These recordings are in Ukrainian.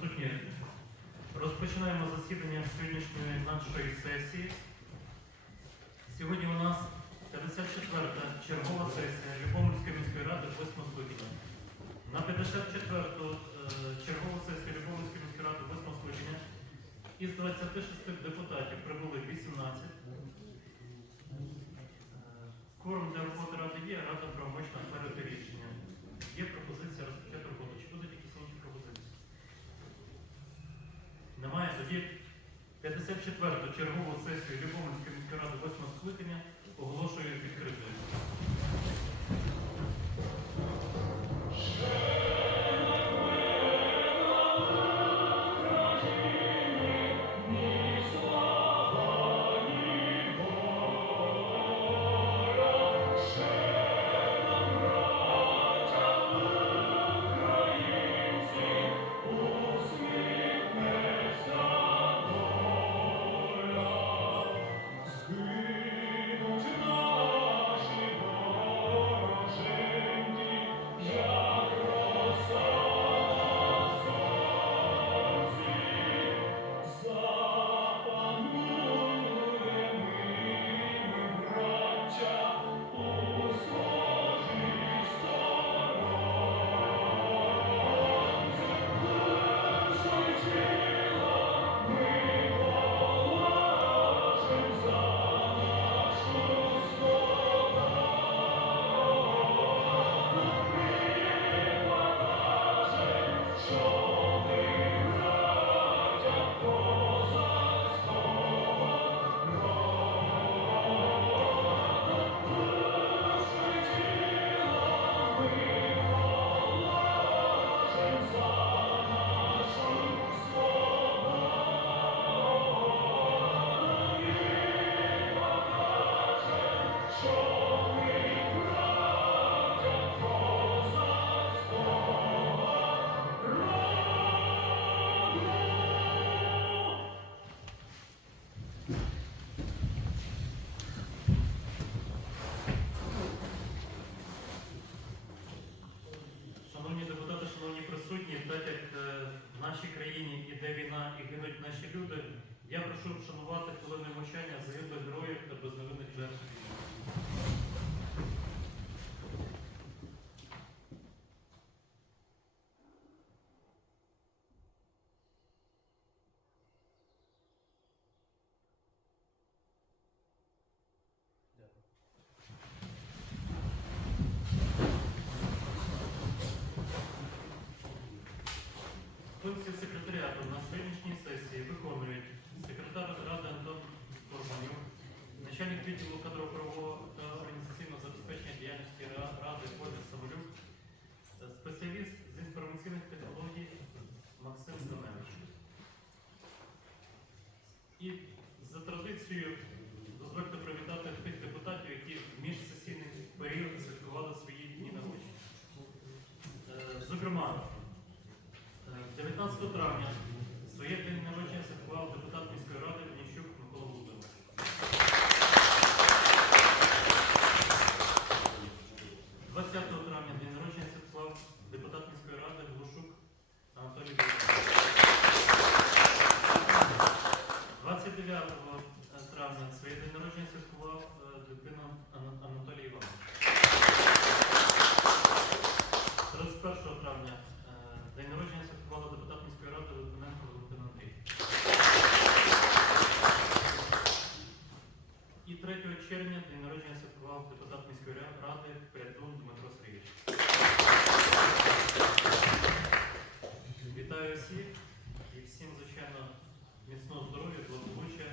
присутні. Розпочинаємо засідання сьогоднішньої нашої сесії. Сьогодні у нас 54-та чергова сесія Любомирської міської ради 8 скликання. На 54-ту е, чергову сесію Любомирської міської ради 8 скликання із 26 депутатів прибули 18. Е, Кворум для роботи ради є, рада правомочна сферити рішення. Є пропозиція розпочати роботу. Чи будуть якісь інші пропозиції? Немає. Тоді 54-ту чергову сесію Любомирської міської ради 8 скликання оголошую наші люди, я прошу вшанувати хвилини мовчання загиблих героїв та безневинних жертв війни. Функції секретаріату на сьогоднішній сесії виконують секретар Ради Антон Корбанюк, начальник відділу кадрово-правового та організаційного забезпечення діяльності Ради Ольга Самолюк, е, спеціаліст з інформаційних технологій Максим Заневич. І за традицією дозвольте привітати тих депутатів, які в міжсесійний період святкували свої дні народження. Е, Зокрема, Е, 19 травня своє день народження святкував депутат міської ради Онищук Микола Володимирович. 20 травня день народження святкував депутат міської ради Глушук Анатолій Володимирович. 29 травня своє день народження святкував Анатолій Іванович. 31 травня е, день народження святкувала депутат міської ради Литвиненко Валентин Андрій. І 3 червня день народження святкував депутат міської ради Прядун Дмитро Сергійович. Вітаю всіх і всім, звичайно, міцного здоров'я, благополуччя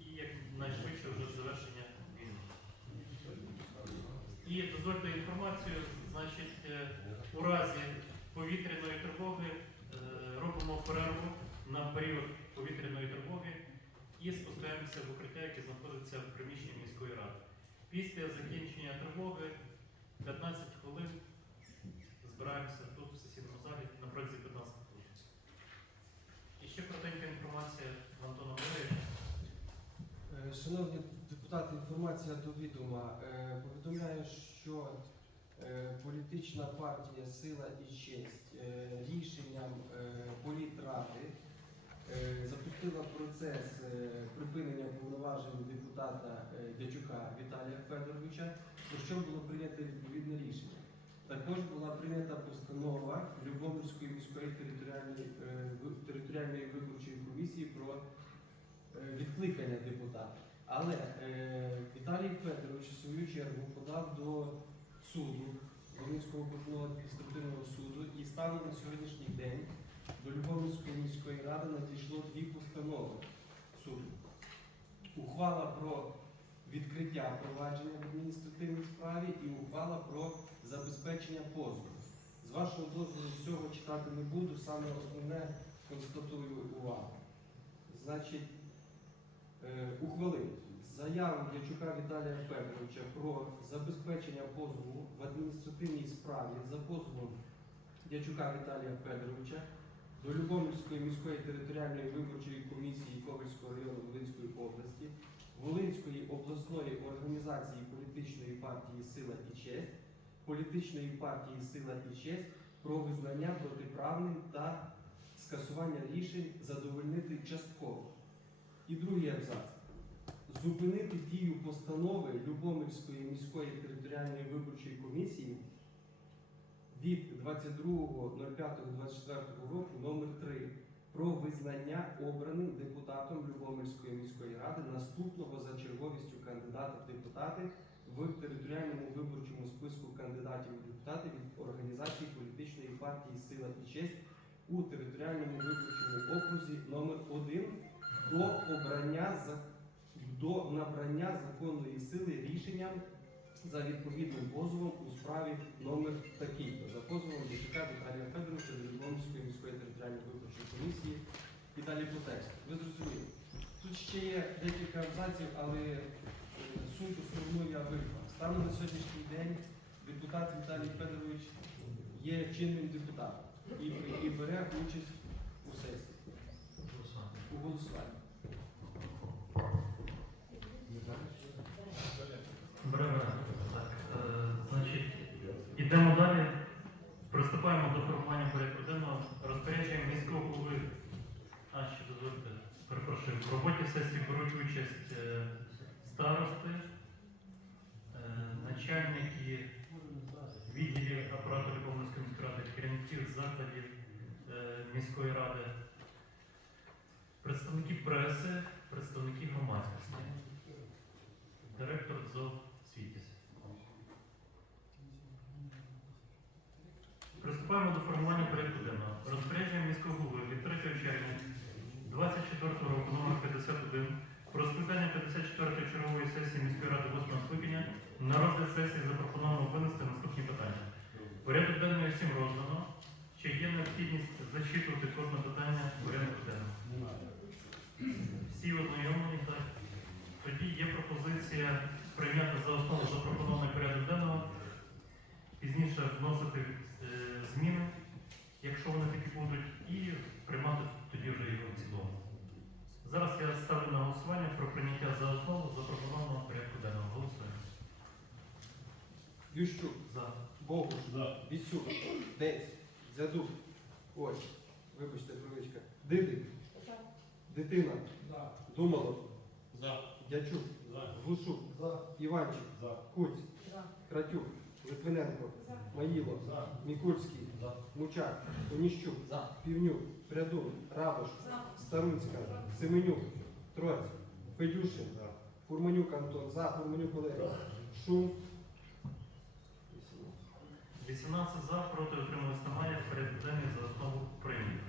і якнайшвидше вже завершення. І дозвольте інформацію, значить, е, у разі повітряної тривоги е, робимо перерву на період повітряної тривоги і спускаємося в укриття, яке знаходиться в приміщенні міської ради. Після закінчення тривоги 15 хвилин збираємося тут в сесійному залі на протязі 15 хвилин. І ще коротенька інформація в Антона Валерійовича. Е, Шановні депутати, інформація до відома. Е, Повідомляю, що е, політична партія Сила і честь е, рішенням політради запустила процес припинення повноважень депутата Дячука Віталія Федоровича, про що було прийнято відповідне рішення. Також була прийнята постанова Любомирської міської територіальної, територіальної виборчої комісії про відкликання депутата. Але е, Віталій Федорович в свою чергу подав до суду Волинського окружного адміністративного суду і станом на сьогоднішній день до Любомирської міської ради надійшло дві постанови суду. Ухвала про відкриття провадження в адміністративній справі і ухвала про забезпечення позову. З вашого дозволу всього читати не буду, саме основне констатую увагу. Значить, е, ухвалив заяву Дячука Віталія Федоровича про забезпечення позову в адміністративній справі за позовом Дячука Віталія Федоровича до Любомирської міської територіальної виборчої комісії Ковальського району Волинської області, Волинської обласної організації політичної партії Сила і честь, політичної партії Сила і честь про визнання протиправним та скасування рішень задовольнити частково. І другий абзац. Зупинити дію постанови Любомирської міської територіальної виборчої комісії від 22.05.24 року номер 3 про визнання обраним депутатом Любомирської міської ради наступного за черговістю кандидата в депутати в територіальному виборчому списку кандидатів у депутати від організації політичної партії Сила і честь у територіальному виборчому окрузі номер 1 до обрання за до набрання законної сили рішенням за відповідним позовом у справі номер такий за позовом Дячука Віталія Федоровича до Любомирської міської територіальної виборчої комісії і далі по тексту. Ви зрозуміли. Тут ще є декілька абзаців, але е, суть основну я виклав. Станом на сьогоднішній день депутат Віталій Федорович є чинним депутатом і, і бере участь у сесії, у голосуванні. Беремо. Так, е, значить, ідемо далі. Приступаємо до формування порядку денного. Розпорядження міського голови. А, ще дозвольте, перепрошую, в роботі сесії беруть участь е, старости, е, начальники відділів апарату Любомирської міської ради, керівників закладів е, міської ради, представники преси, представники громадськості. Директор ЗОВ Приступаємо до формування порядку денного. Розпорядження міського голови від 3 червня 24 року номер 51 про скликання 54-ї чергової сесії міської ради 8 скликання на розгляд сесії запропоновано винести наступні питання. Порядок денний всім роздано. Чи є необхідність зачитувати кожне питання порядку денного? Всі ознайомлені, так? Тоді є пропозиція прийняти за основу запропонований порядок денного, пізніше вносити е, зміни, якщо вони такі будуть, і приймати тоді вже його в цілому. Зараз я ставлю на голосування про прийняття за основу запропонованого порядку денного. Голосуємо. Ющук, За. Богуш, Вісюк, Десь, Дзядук, ось, вибачте, привичка, Дидик, Дитина, Думало, Дячук, Глушук, Іванчик, Куць, Кратюк, Литвиненко, Маїло, Мікульський, Мучак, Оніщук, Півнюк, Прядун, Рабош, Старунська, Семенюк, Троць, Федюшин, Фурманюк Антон, за, Фурманюк Олег, Шум, 18 за, проти отримали немає, порядок денний за основу прийнято.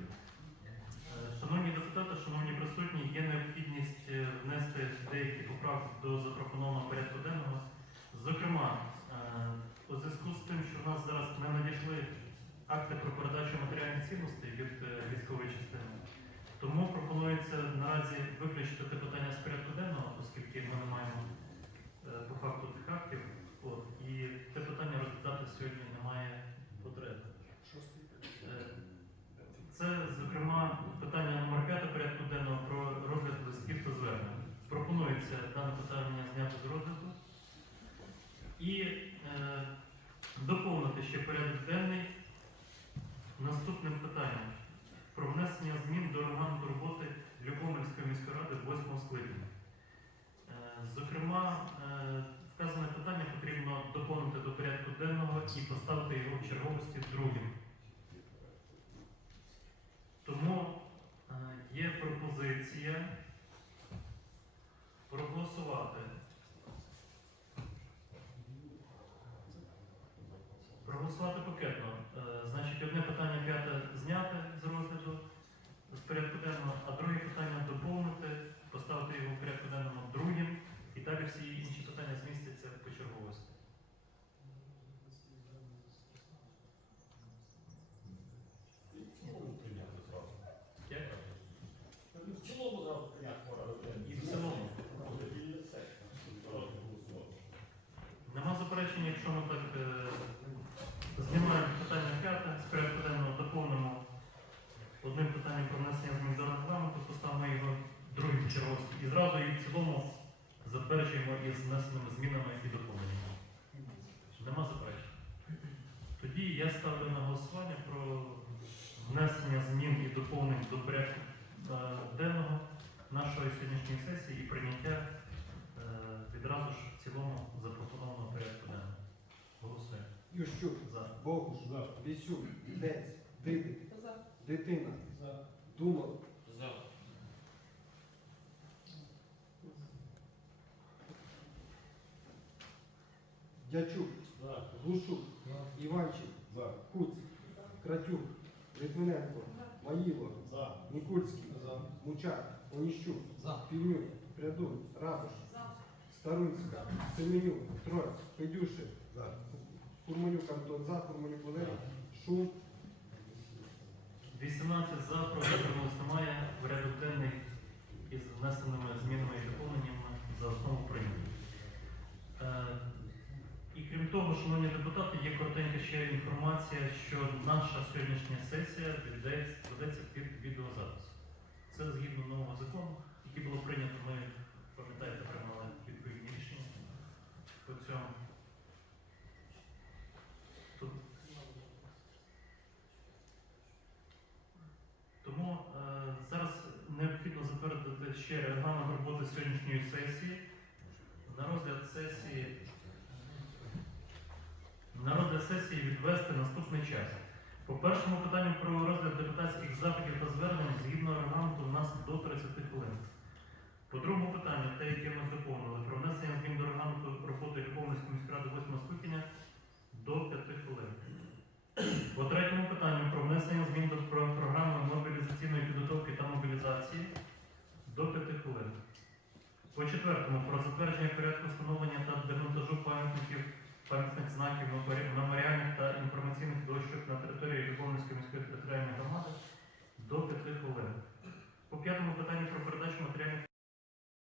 Е, Шановні депутати, шановні присутні, є необхідність е, внести деякі поправки до запропонованого порядку денного. Зокрема, е, у зв'язку з тим, що в нас зараз не надійшли акти про передачу матеріальних цінностей від військової частини, тому пропонується наразі виключити те питання з порядку денного, оскільки ми не маємо е, по факту тих актів. От, і те питання розглядати сьогодні немає потреби. Е, Це, зокрема, питання номер 5 порядку денного про розгляд листів та звернень. Пропонується дане питання зняти з розгляду. І е, доповнити ще порядок денний наступним питанням внесення змін до регламенту роботи Любомельської міської ради 8 скликання. Е, Зокрема, е, вказане питання потрібно доповнити до порядку денного і поставити його в черговості другим. Тому е, є пропозиція проголосувати. Проголосувати пакетно. Значить, одне питання п'яте зняти порядку денного, а друге питання доповнити, поставити його в порядку денному другим, і далі всі інші питання змістяться по черговості. В цілому зразу прийняти. І в цілому. Нема заперечень, якщо ми так е, знімаємо питання п'яте з порядку денного, доповнимо одним питанням про внесення змін до регламенту, поставимо його другим черговості. І зразу і в цілому затверджуємо із внесеними змінами і доповненнями. Нема заперечень. Тоді я ставлю на голосування про внесення змін і доповнень до порядку е, денного нашої сьогоднішньої сесії і прийняття е, відразу ж в цілому запропонованого порядку денного. Голосуємо. Ющук, За. Богуш, Вісюк, Дець, Дидик, Дитина, Думов, Дячук, Глушук, Іванчик, Куц, Кратюк, Литвиненко, Маїло, Нікульський, Мучак, Оніщук, Півнюк, Прядун, Рабуш, Старунська, Семенюк, Троць, Федюшин, Курманюк Антон за, Курманюк Валерій, Шум, 18 за, проти немає. Порядок денний із внесеними змінами і доповненнями за основу прийнятий. Е, І крім того, шановні депутати, є коротенька ще інформація, що наша сьогоднішня сесія ведеться під відеозапис. Це згідно нового закону, який було прийнято. Ми пам'ятаєте, приймали відповідні рішення по цьому. Тому е, зараз необхідно затвердити ще регламент роботи сьогоднішньої сесії. На розгляд сесії на розгляд сесії відвести наступний час. По першому питанню про розгляд депутатських запитів та звернень згідно регламенту у нас до 30 хвилин. По другому питанню, те, яке ми доповнили, про внесення змін до регламенту роботи Любовницької міськради 8 скликання знаків на